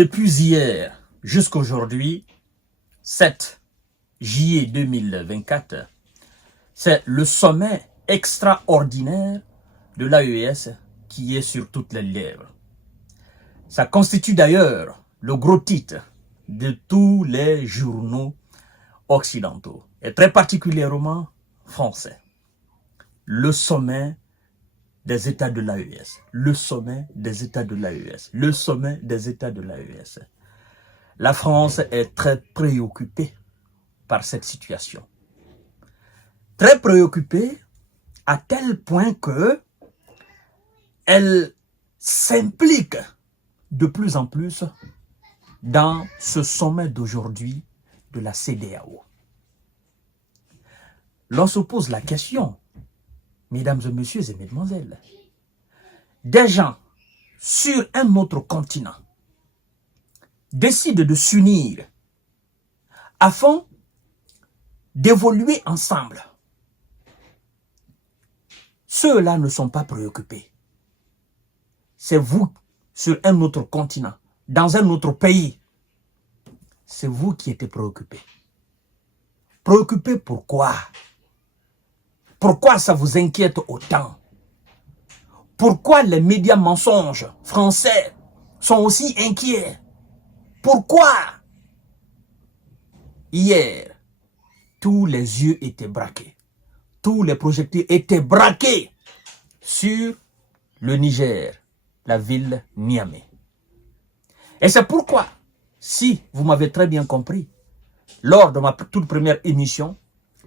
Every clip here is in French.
Depuis hier jusqu'à aujourd'hui, 7 juillet 2024, c'est le sommet extraordinaire de l'AES qui est sur toutes les lèvres. Ça constitue d'ailleurs le gros titre de tous les journaux occidentaux, et très particulièrement français. Le sommet des États de l'AES, le sommet des États de l'AES, le sommet des États de l'AES. La France est très préoccupée par cette situation. Très préoccupée à tel point que elle s'implique de plus en plus dans ce sommet d'aujourd'hui de la CEDEAO. L'on se pose la question, mesdames et messieurs et mesdemoiselles, des gens sur un autre continent décident de s'unir afin d'évoluer ensemble. Ceux-là ne sont pas préoccupés. C'est vous, sur un autre continent, dans un autre pays, c'est vous qui êtes préoccupés. Préoccupés pourquoi? Pourquoi ça vous inquiète autant? Pourquoi les médias mensonges français sont aussi inquiets? Pourquoi? Hier, tous les yeux étaient braqués. Tous les projectiles étaient braqués sur le Niger, la ville Niamey. Et c'est pourquoi, si vous m'avez très bien compris, lors de ma toute première émission,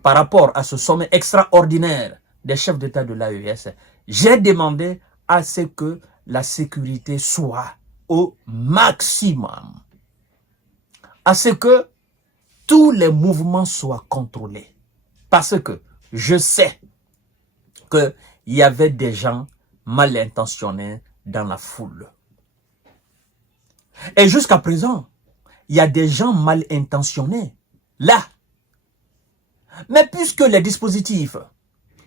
par rapport à ce sommet extraordinaire des chefs d'État de l'AES, j'ai demandé à ce que la sécurité soit au maximum. À ce que tous les mouvements soient contrôlés. Parce que je sais qu'il y avait des gens mal intentionnés dans la foule. Et jusqu'à présent, il y a des gens mal intentionnés là. Mais puisque les dispositifs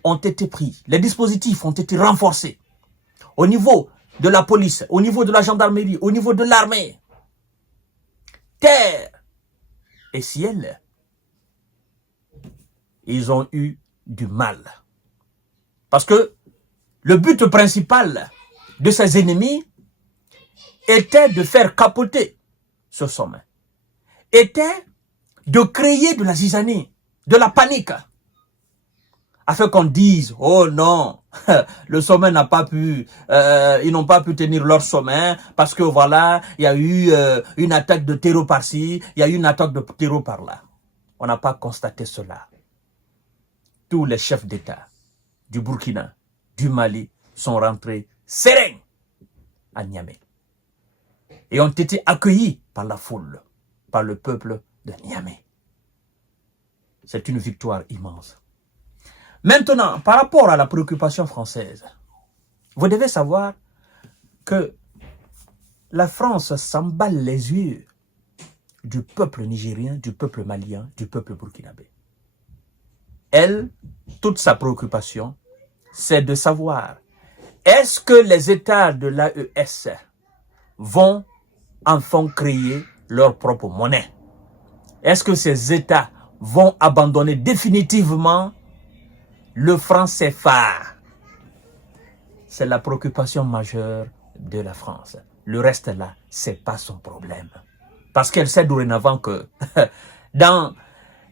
ont été pris, les dispositifs ont été renforcés au niveau de la police, au niveau de la gendarmerie, au niveau de l'armée, terre et ciel, ils ont eu du mal. Parce que le but principal de ces ennemis était de faire capoter ce sommet, était de créer de la zizanie, de la panique, afin qu'on dise, oh non, le sommet n'a pas pu, ils n'ont pas pu tenir leur sommet, parce que voilà, il y a eu une attaque de terreau par-ci, il y a eu une attaque de terreau par-là. On n'a pas constaté cela. Tous les chefs d'État du Burkina, du Mali, sont rentrés sereins à Niamey. Et ont été accueillis par la foule, par le peuple de Niamey. C'est une victoire immense. Maintenant, par rapport à la préoccupation française, vous devez savoir que la France s'emballe les yeux du peuple nigérien, du peuple malien, du peuple burkinabé. Elle, toute sa préoccupation, c'est de savoir, est-ce que les États de l'AES vont enfin créer leur propre monnaie? Est-ce que ces États vont abandonner définitivement le franc CFA? C'est la préoccupation majeure de la France. Le reste là, c'est pas son problème. Parce qu'elle sait dorénavant que dans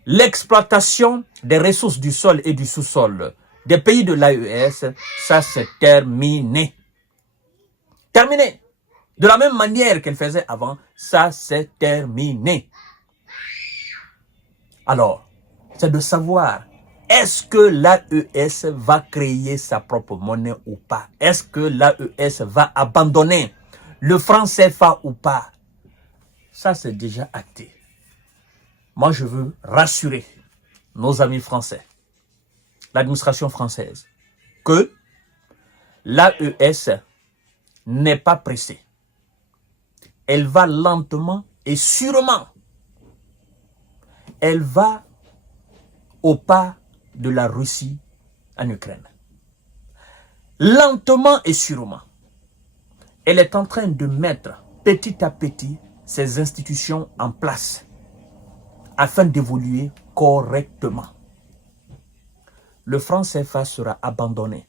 l'exploitation des ressources du sol et du sous-sol des pays de l'AES, ça c'est terminé. Terminé. De la même manière qu'elle faisait avant, ça c'est terminé. Alors, c'est de savoir, est-ce que l'AES va créer sa propre monnaie ou pas? Est-ce que l'AES va abandonner le franc CFA ou pas? Ça, c'est déjà acté. Moi, je veux rassurer nos amis français, l'administration française, que l'AES n'est pas pressée. Elle va lentement et sûrement. Elle va au pas de la Russie en Ukraine. Lentement et sûrement, elle est en train de mettre petit à petit ces institutions en place afin d'évoluer correctement. Le franc CFA sera abandonné.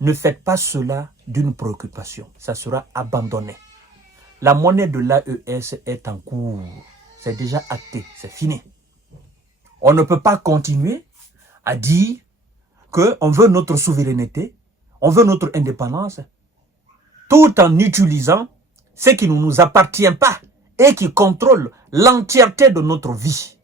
Ne faites pas cela d'une préoccupation. Ça sera abandonné. La monnaie de l'AES est en cours. C'est déjà acté. C'est fini. On ne peut pas continuer à dire qu'on veut notre souveraineté, on veut notre indépendance, tout en utilisant ce qui ne nous appartient pas et qui contrôle l'entièreté de notre vie.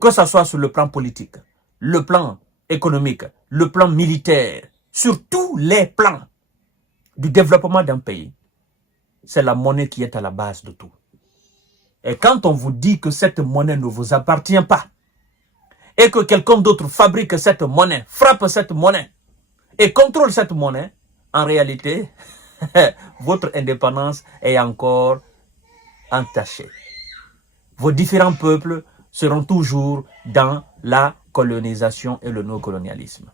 Que ce soit sur le plan politique, le plan économique, le plan militaire, sur tous les plans du développement d'un pays, c'est la monnaie qui est à la base de tout. Et quand on vous dit que cette monnaie ne vous appartient pas, et que quelqu'un d'autre fabrique cette monnaie, frappe cette monnaie, et contrôle cette monnaie, en réalité, votre indépendance est encore entachée. Vos différents peuples seront toujours dans la colonisation et le néocolonialisme.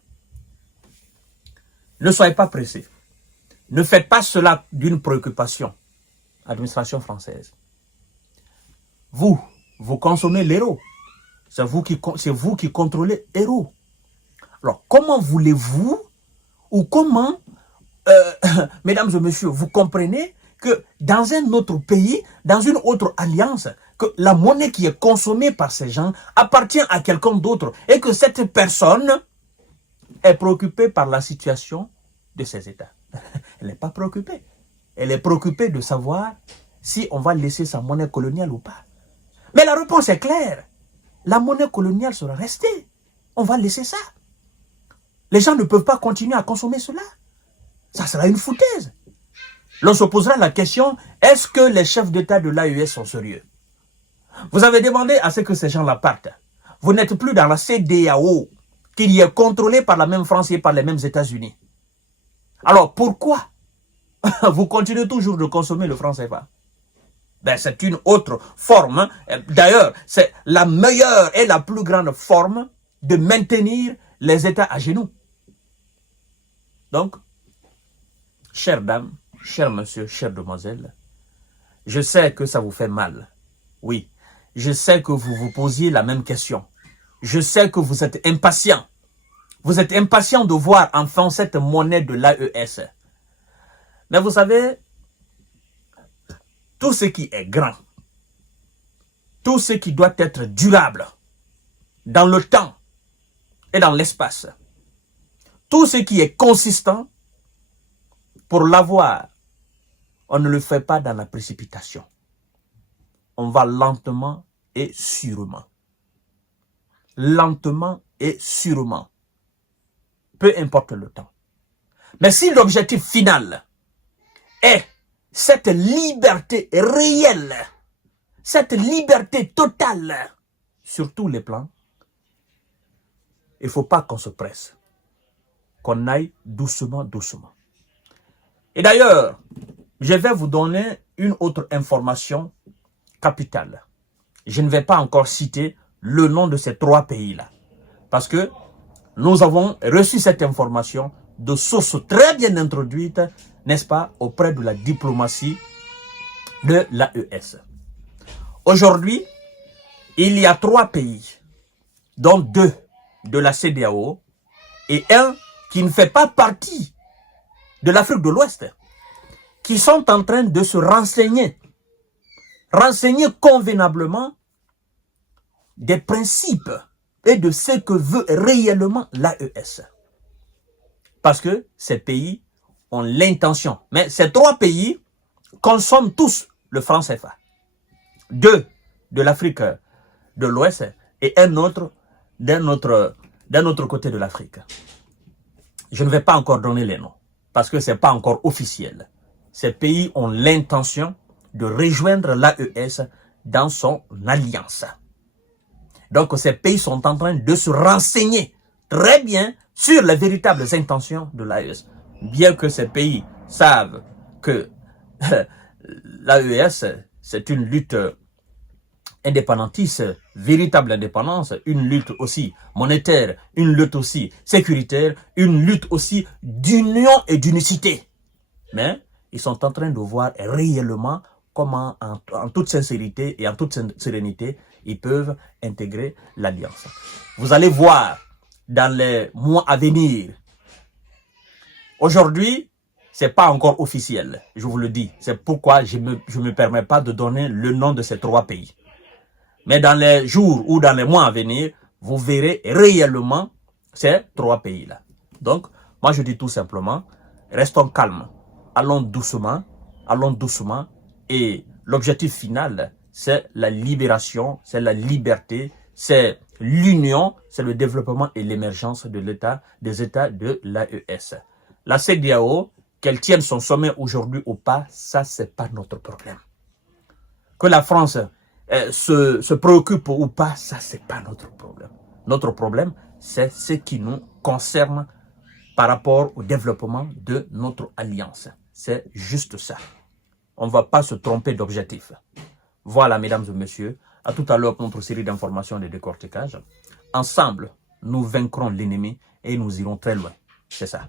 Ne soyez pas pressés. Ne faites pas cela d'une préoccupation, administration française. Vous consommez l'euro. C'est vous qui contrôlez l'euro. Alors, comment voulez-vous, ou comment, mesdames et messieurs, vous comprenez que dans un autre pays, dans une autre alliance, que la monnaie qui est consommée par ces gens appartient à quelqu'un d'autre et que cette personne est préoccupée par la situation de ces États. Elle n'est pas préoccupée. Elle est préoccupée de savoir si on va laisser sa monnaie coloniale ou pas. Mais la réponse est claire. La monnaie coloniale sera restée. On va laisser ça. Les gens ne peuvent pas continuer à consommer cela. Ça sera une foutaise. L'on se posera la question, est-ce que les chefs d'État de l'AES sont sérieux? Vous avez demandé à ce que ces gens-là partent. Vous n'êtes plus dans la CEDEAO, qui est contrôlée par la même France et par les mêmes États-Unis. Alors pourquoi vous continuez toujours de consommer le franc CFA? Ben, c'est une autre forme. D'ailleurs, c'est la meilleure et la plus grande forme de maintenir les États à genoux. Donc, chères dames, chers monsieur, chères demoiselles, je sais que ça vous fait mal. Oui, je sais que vous vous posiez la même question. Je sais que vous êtes impatient. Vous êtes impatient de voir enfin cette monnaie de l'AES. Mais vous savez, tout ce qui est grand, tout ce qui doit être durable dans le temps et dans l'espace, tout ce qui est consistant, pour l'avoir, on ne le fait pas dans la précipitation. On va lentement et sûrement. Lentement et sûrement. Peu importe le temps. Mais si l'objectif final est cette liberté réelle, cette liberté totale sur tous les plans, il ne faut pas qu'on se presse, qu'on aille doucement, doucement. Et d'ailleurs, je vais vous donner une autre information capitale. Je ne vais pas encore citer le nom de ces trois pays-là, parce que nous avons reçu cette information de sources très bien introduites, n'est-ce pas, auprès de la diplomatie de l'AES. Aujourd'hui, il y a 3 pays, dont 2 de la CEDEAO et un qui ne fait pas partie de l'Afrique de l'Ouest, qui sont en train de se renseigner convenablement des principes et de ce que veut réellement l'AES. Parce que ces pays ont l'intention. Mais ces 3 pays consomment tous le franc CFA. 2 de l'Afrique de l'Ouest et un autre d'un autre côté de l'Afrique. Je ne vais pas encore donner les noms parce que ce n'est pas encore officiel. Ces pays ont l'intention de rejoindre l'AES dans son alliance. Donc ces pays sont en train de se renseigner très bien sur les véritables intentions de l'AES. Bien que ces pays savent que l'AES, c'est une lutte indépendantiste, véritable indépendance, une lutte aussi monétaire, une lutte aussi sécuritaire, une lutte aussi d'union et d'unicité. Mais ils sont en train de voir réellement comment en toute sincérité et en toute sérénité, ils peuvent intégrer l'alliance. Vous allez voir dans les mois à venir. Aujourd'hui, c'est pas encore officiel, je vous le dis. C'est pourquoi je me permets pas de donner le nom de ces 3 pays. Mais dans les jours ou dans les mois à venir, vous verrez réellement ces 3 pays-là. Donc, moi je dis tout simplement, restons calmes, allons doucement, et l'objectif final, c'est la libération, c'est la liberté, c'est l'union, c'est le développement et l'émergence de des États de l'AES. La CEDEAO, qu'elle tienne son sommet aujourd'hui ou pas, ça c'est pas notre problème. Que la France se préoccupe ou pas, ça c'est pas notre problème. Notre problème, c'est ce qui nous concerne par rapport au développement de notre alliance. C'est juste ça. On ne va pas se tromper d'objectif. Voilà, mesdames et messieurs, à tout à l'heure pour notre série d'informations et de décortiquage. Ensemble, nous vaincrons l'ennemi et nous irons très loin. C'est ça.